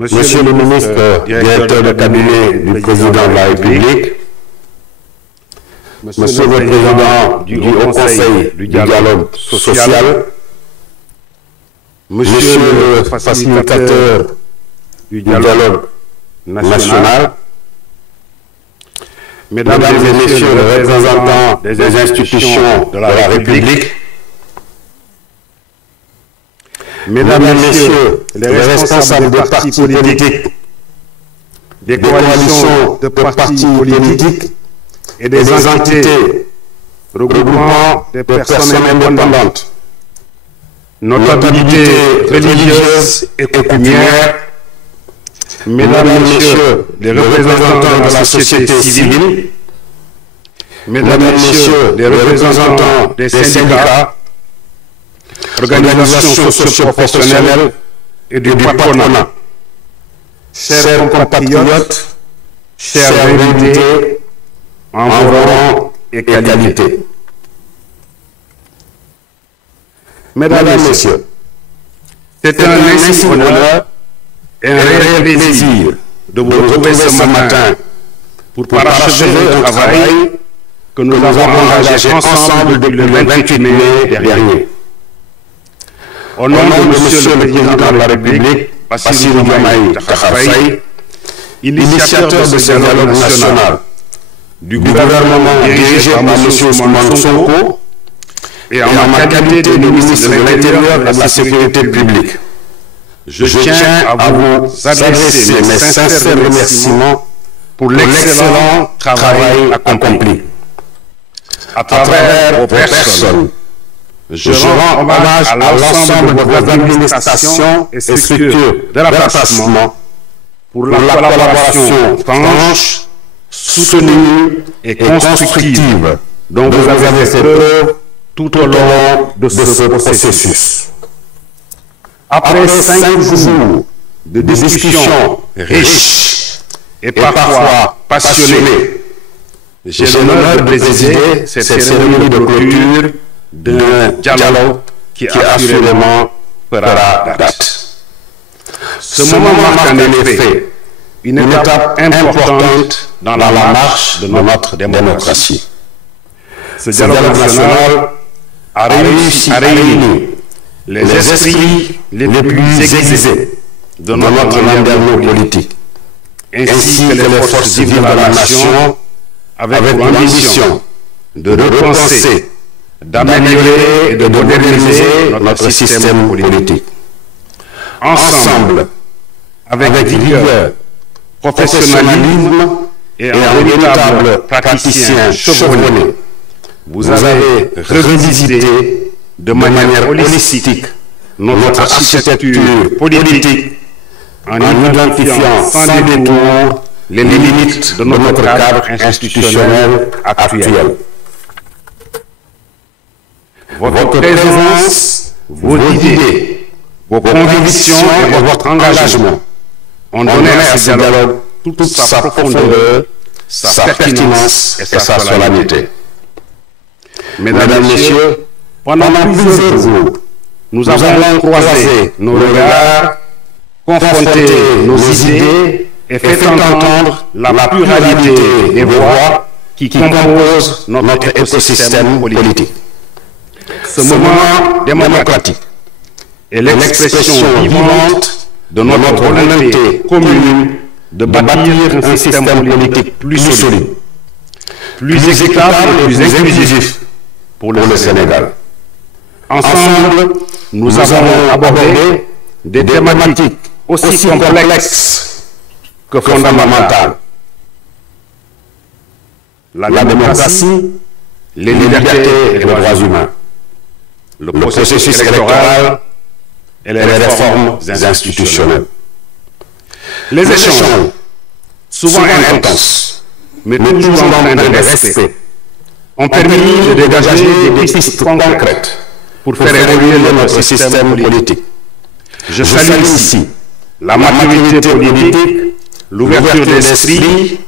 Monsieur le ministre, directeur de cabinet du président de la République, Monsieur le président du Haut Conseil du dialogue social, Monsieur le facilitateur du dialogue national, Mesdames et Messieurs les représentants des institutions de la République, Mesdames et Messieurs les responsables des partis politiques, des coalitions de partis politiques et des entités regroupant des personnes indépendantes, notabilités religieuses et coutumières, Mesdames et Messieurs les représentants de la société civile, Mesdames et Messieurs les représentants des syndicats, organisations socio-professionnelles et du patronat, chers compatriotes, chers invités, en vos rangs et qualités. Mesdames et Messieurs, c'est un immense honneur et un réel plaisir de vous retrouver ce matin pour parachever un travail que nous avons engagé ensemble depuis le 28 mai dernier. Au nom de Monsieur le Président de la République, Bassirou Diomaye Diakhar Faye, initiateur de ce dialogue national, du gouvernement dirigé par M. Ousmane Sonko, et en ma qualité de ministre de l'Intérieur et de la Sécurité publique, je tiens à vous adresser mes sincères remerciements pour l'excellent travail accompli. À travers vos personnes, je rends hommage à l'ensemble de vos administrations et structures de l'attachement pour la collaboration franche, soutenue et constructive dont vous avez fait preuve tout au long de ce processus. Après 5 jours de discussions riches et parfois passionnées, j'ai l'honneur de présider cette cérémonie de clôture d'un dialogue qui assurément fera date. Ce moment marque en effet une étape importante dans la marche de notre démocratie. Ce dialogue national a réussi à réunir les esprits les plus aiguisés de notre langue politique, ainsi que les forces vives de la nation, avec l'ambition de repenser, d'améliorer et de moderniser notre système politique. Ensemble, avec vigueur, professionnalisme et un véritable praticien chevronné, vous avez revisité de manière holistique notre architecture politique en identifiant sans détour les limites de notre cadre institutionnel actuel. Votre présence, vos idées, vos convictions et votre engagement ont donné à ce dialogue toute sa profondeur, sa pertinence et sa solennité. Mesdames et Messieurs, pendant plusieurs jours, nous avons croisé nos regards, confronté nos idées et fait entendre la pluralité des voix qui composent notre écosystème politique. Ce moment démocratique est l'expression vivante de notre volonté commune de bâtir un système politique plus solide, plus équitable et plus inclusif pour le Sénégal. Ensemble, nous avons abordé des thématiques aussi complexes que fondamentales. La démocratie, les libertés et les droits humains, le processus électoral et les réformes institutionnelles. Les échanges, souvent intenses, mais toujours empreints de respect, ont permis de dégager des pistes concrètes pour faire évoluer notre système politique. Je salue ici la maturité politique, l'ouverture d'esprit,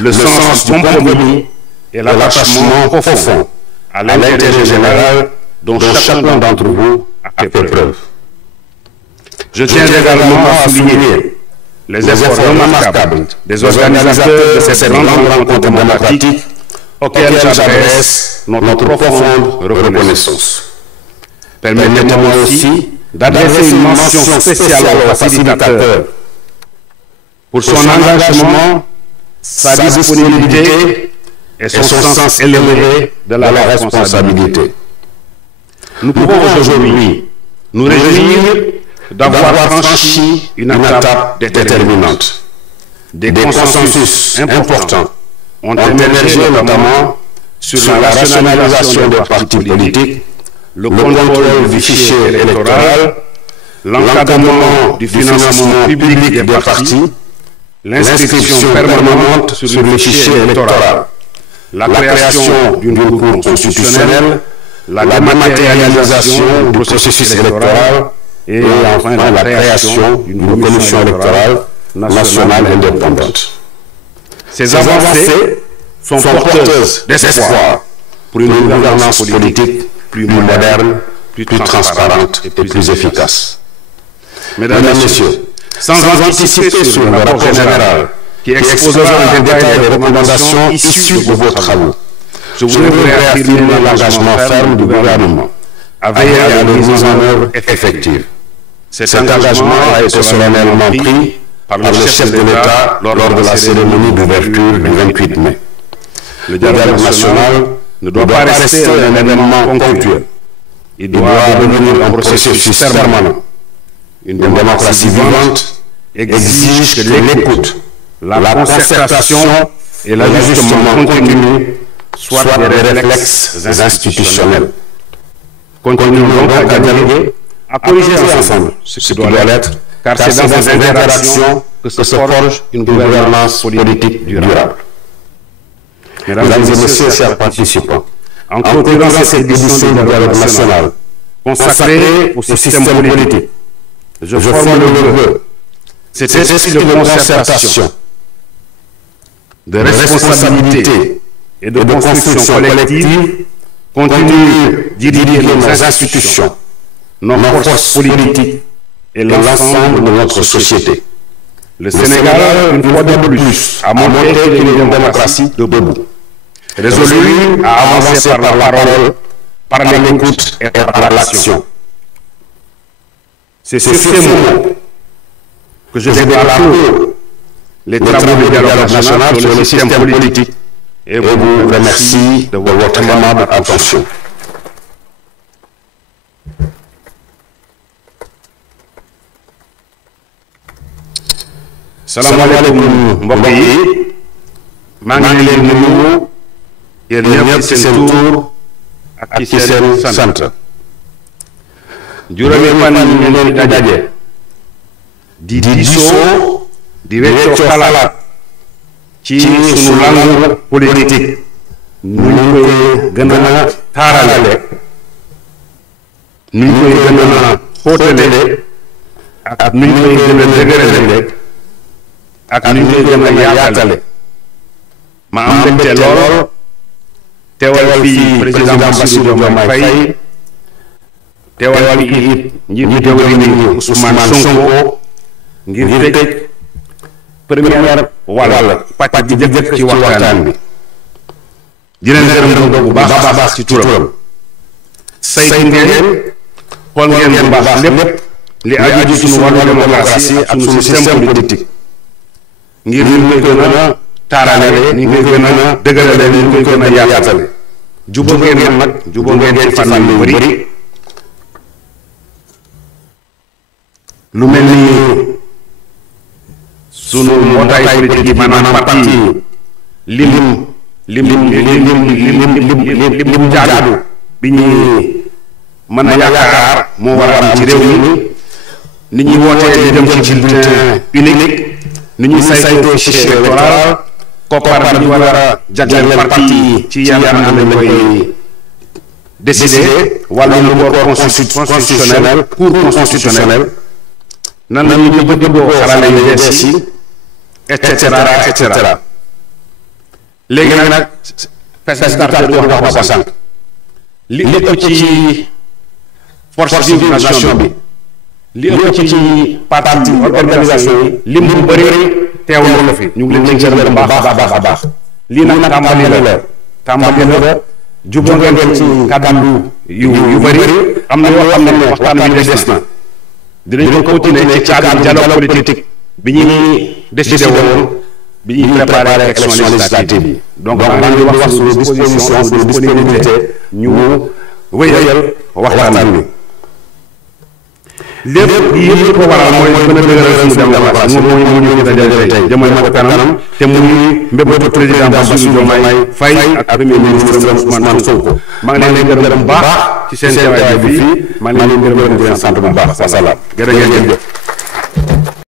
le sens du compromis et l'attachement profond à l'intérêt général dont chacun d'entre vous a fait preuve. Je tiens également à souligner les efforts remarquables des organisateurs de cette grande rencontre démocratique auxquels j'adresse notre profonde reconnaissance. Permettez-moi aussi d'adresser une mention spéciale au facilitateur pour son engagement, sa disponibilité et son sens élevé de la responsabilité. Nous pouvons aujourd'hui nous réjouir d'avoir franchi une étape déterminante. Des consensus importants ont émergé notamment sur la rationalisation des partis politiques, le contrôle du fichier électoral, l'encadrement du financement public des partis, l'inscription permanente sur le fichier électoral, la création d'une cour constitutionnelle, la dématérialisation du processus électoral et enfin la création d'une commission électorale nationale indépendante. Ces avancées sont porteuses d'espoir pour une gouvernance politique plus moderne, plus transparente et plus efficace. Mesdames et Messieurs, sans anticiper sur le rapport général qui exposera en détail les recommandations issues de vos travaux, je voudrais réaffirmer l'engagement ferme du gouvernement à veiller à la mise en œuvre effective. Cet engagement a été solennellement pris par le chef de l'État lors de la cérémonie d'ouverture du 28 mai. Le dialogue national ne doit pas rester un événement ponctuel. Il doit devenir un processus permanent. Une démocratie vivante exige que l'écoute, la concertation et l'ajustement continu soient des réflexes institutionnels. Continuons donc à dialoguer, à corriger ensemble ce qui doit l'être, car c'est dans ces interactions que se forge une gouvernance politique durable. Mesdames et Messieurs, chers participants, en clôturant cette édition du dialogue national consacrée au système politique, je forme le vœu, cet esprit de concertation, de responsabilité et de construction collective continue d'irriguer nos institutions, nos forces politiques et l'ensemble de notre société. Le Sénégal, une fois de plus, a montré qu'il est une démocratie debout, résolu à avancer par la parole, par l'écoute et par l'action. C'est sur ces mots que je déclare les travaux du dialogue national sur le système politique et vous remercie de votre aimable attention. salaamaaleykum mbokk yi maa ngi leen di nuyu yéen ñëpp ci seen tur ak ci seen sant. juróomi fan yi ñu leen di daje di diisoo di weccoo xalaat ci sunu langue politique nu ñu koy gën a taarale nu ñu koy gën a xóotale ak nu ñu koy gën a dëgërale ak nu ñu koy gën a yaatale. ma am mbégte lool teewal fii président Bassirou Diomaye Faye teewal fii it njiitu jawriñ ñi Ousmane Sonko ngir tëj première wàll pàcc bi jëkk ci waxtaan bi. di leen gërëm bu baax a baax ci turam. saytu ngeen xool ngeen bu baax lépp li aju ci sunu wàllu démocratie ak sunu système politique ngir ñu koy gën a taarale ni ñu koy gën a dëgërale ni ñu koy gën a yaatale. jubóo ngeen nag jubóo ngeen ci fànn yu bëri lu mel ni sunu mbootaay politique yi maanaam parti lim jaadu bi ñuy mën a yaakaar moo war a am ci réew mi ni ñuy wootee di dem ci bulletin unique ni ñuy saytoo fichier électoral koppar bi ñu war a jagleel parti yi ci yan anam lañ koy décider wàllu corps constitutionnel cour constitutionnel nan la ñuy jëfandikoo xarale yu bees yi et cetera. léegi nag facilitateur bi wax na ko sànq li ëpp ci force vive nation bi li ëpp ci parti organisation yi lim bu bëri teewlu na fi ñu ngi leen ci gërëm baax a baax lii nag tàmbali la jubóo ngeen ci kàddu yu bëri am na yoo xam ne waxtaan bi des na dinañ ko continuer ci cadre dialogue politique bi ñuy décidé woon bi ñuy préparé élection législative yi donc maa ngi wax suñu disposition suñu disponibilité ñu wéyal waxtaan bi lépp yëpp ko waral mooy gën a dëgëral suñu démocratie moom moo ñu dajale tey jëmale ko kanam te muy mbébétu président Bassirou Diomaye Faye ak premier ministre Ousmane Sonko maa ngi leen di gërëm bu baax ci seen teewaay bi fii maa ngi leen di gërëm di leen sant bu baax wasalaam jërë ngeen jëf